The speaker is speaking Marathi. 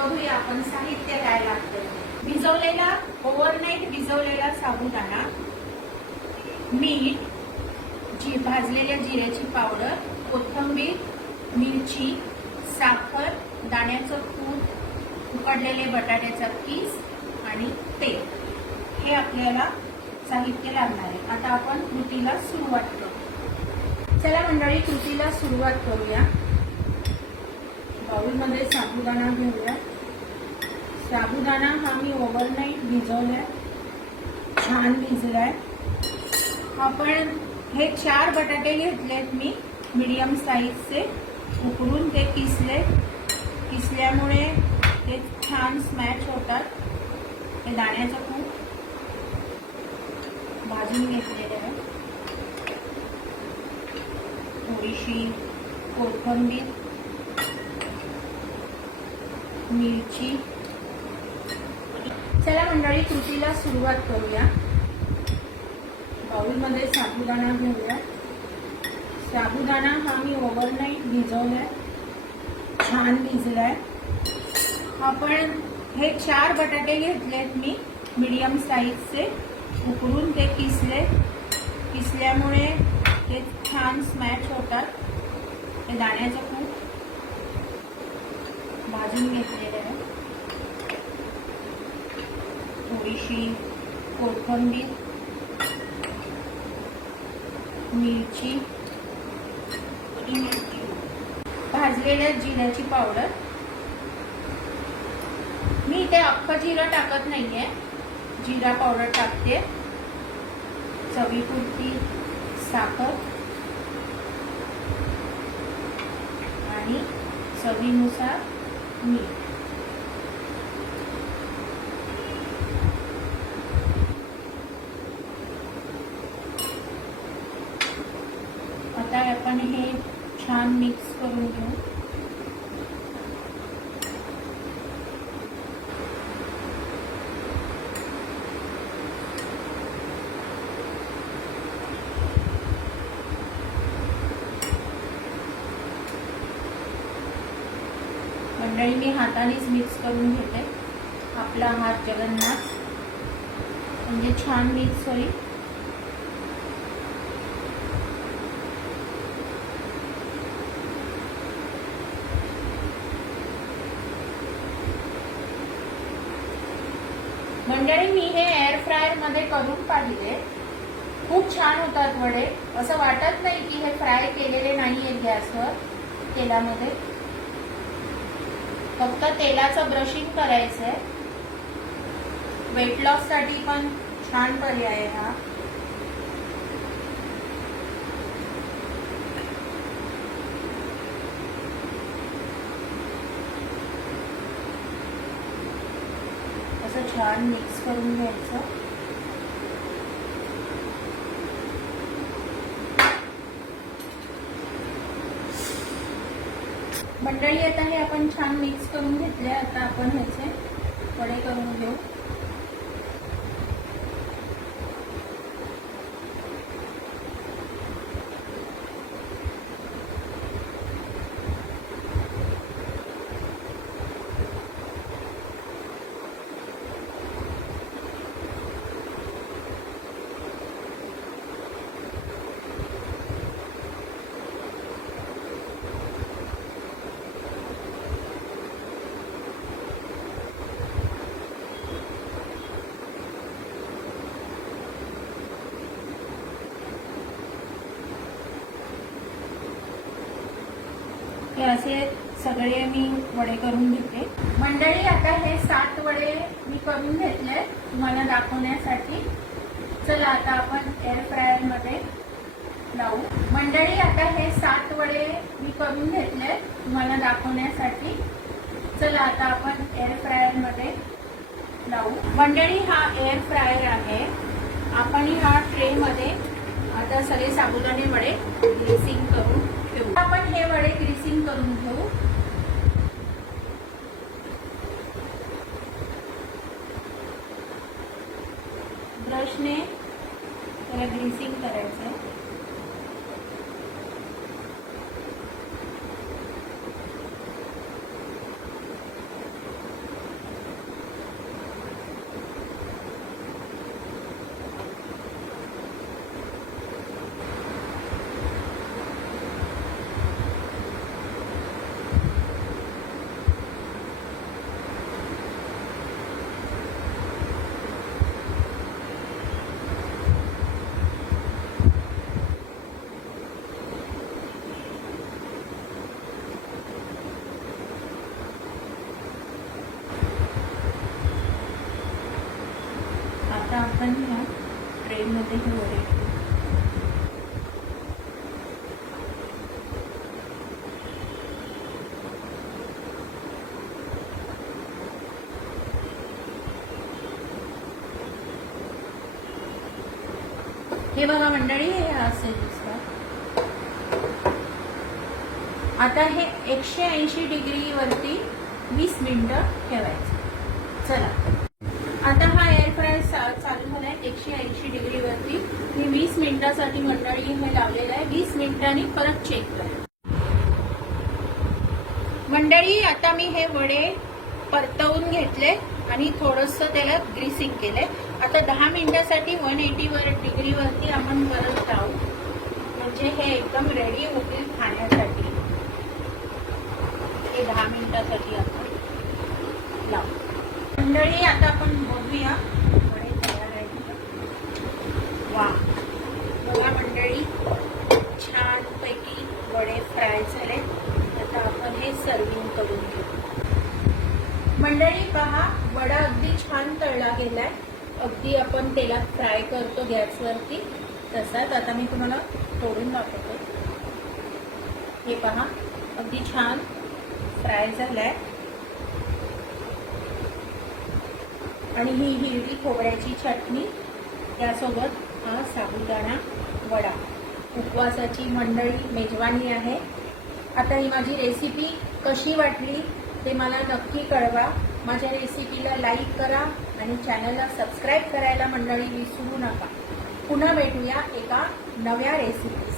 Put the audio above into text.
बघूया आपण साहित्य काय लागतं. भिजवलेला ओव्हरनाईट भिजवलेला साबुदाणा, मीठ, भाजलेल्या जिऱ्याची पावडर, कोथिंबीर, मिरची, साखर, दाण्याचं कूट, उकडलेले बटाट्याचा किस आणि तेल हे आपल्याला साहित्य लागणार आहे. आता आपण कृतीला सुरुवात करू. चला मंडळी, कृतीला सुरुवात करूया. बाउलमध्ये साबुदाणा घेऊया. साबुदाणा हा मी ओव्हरनाईट भिजवलाय, छान भिजलाय. आपण हे 4 बटाटे घेतलेत मी मीडियम साईजचे, उकडून ते किसल्यामुळे ते छान स्मॅच होतात. हे दाण्याचं कूट भाजून घेतलेलं आहे. थोडीशी कोथिंबीर, मिरची. चला मंडळी, कृतीला सुरुवात करूया. बाउलमध्ये साबुदाणा घेऊया. साबुदाणा हा मी ओव्हरनाईट भिजवलाय, छान भिजलाय. आपण हे 4 बटाटे घेतलेत मी मीडियम साईजचे, उकडून ते किसल्यामुळे ते छान स्मॅच होतात. हे दाण्याचं कूट भाजून घेतलेलं आहे. थोडीशी कोथिंबीर, मिरची, भाजलेल्या जिऱ्याची पावडर. मी इथे अख्खं जिरं टाकत नाहीये, जिरा पावडर टाकते. चवीपुरती साखर आणि चवीनुसार मीठ. आता आपण हे छान मिक्स करून घेऊ. मंडळी, मी हातानेच मिक्स करून घेते. आपला हात जगन्नाथ, म्हणजे छान मिक्स होईल. मंडळी, मी हे एअर फ्रायर मध्ये करून पाहिले, खूप छान होतात वडे. असं वाटत नाही की हे फ्राय केलेले नाहीये गॅसवर तेलामध्ये. फक्त तेलाचं ब्रशिंग करायचंय. वेट लॉस साठी पण छान पर्याय आहे हा. असं छान मिक्स करून घ्यायचं. मंडळी, आता हे आपण छान मिक्स करून घेतले. आता आपण ह्याचे वडे करून घेऊ. हे असे सगळे मी वडे करून घेते. मंडळी, आता हे 7 वडे मी करून घेतले तुम्हाला दाखवण्यासाठी. चला आता आपण एअर फ्रायर मध्ये लावू. मंडळी, आता हे 7 वडे मी करून घेतले तुम्हाला दाखवण्यासाठी. चला आता आपण एअर फ्रायर मध्ये लावू. मंडळी, हा एअर फ्रायर आहे. आपण ह्या ट्रे मध्ये आता सगळे साबुदाणे वडे ग्रीसिंग करून घेऊ. आपण हे वडे ग्रीसिंग करून घेऊ. ब्रशने त्याला ग्रीसिंग करायचं. हे वडे. हे बघा मंडळी, हे असे दिसतात. आता हे 180 डिग्री वरती 20 मिनिटं ठेवायचं. चला, आता हा एअर फ्रायर चालू झालाय 180 डिग्री वरती. मी 20 मिनिटासाठी मंडळी हे लावलेलं आहे. 20 मिनिटांनी परत चेक करा. मंडळी, आता मी हे वडे परतवून घेतले आणि थोडंसं त्याला ग्रीसिंग केलंय. आता 10 मिनिटासाठी 180 डिग्री वरती आपण परत लावू, म्हणजे हे एकदम रेडी होतील खाण्यासाठी. हे 10 मिनिटासाठी आपण लावू. मंडळी, आता आपण बघूया वडे तयार आहेत. वा, बघा मंडळी, छानपैकी वडे फ्राय झाले. आता आपण हे सर्विंग करून घेऊ. मंडळी पहा, वडा अगदी छान तळला गेलाय. अगदी आपण तेलात फ्राय करतो गॅसवरती तसाच. आता मी तुम्हाला तोडून दाखवतो. हे पहा, अगदी छान फ्राय झालाय. आणि ही हिरवी खोबऱ्याची चटणी, त्यासोबत हा साबुदाणा वडा. उपवासाची मंडळी मेजवानी आहे. आता ही माझी रेसिपी कशी वाटली ते मला नक्की कळवा. माझ्या रेसिपीला लाईक करा आणि चॅनलला सबस्क्राईब करायला मंडळी विसरू नका. पुन्हा भेटूया एका नव्या रेसिपी.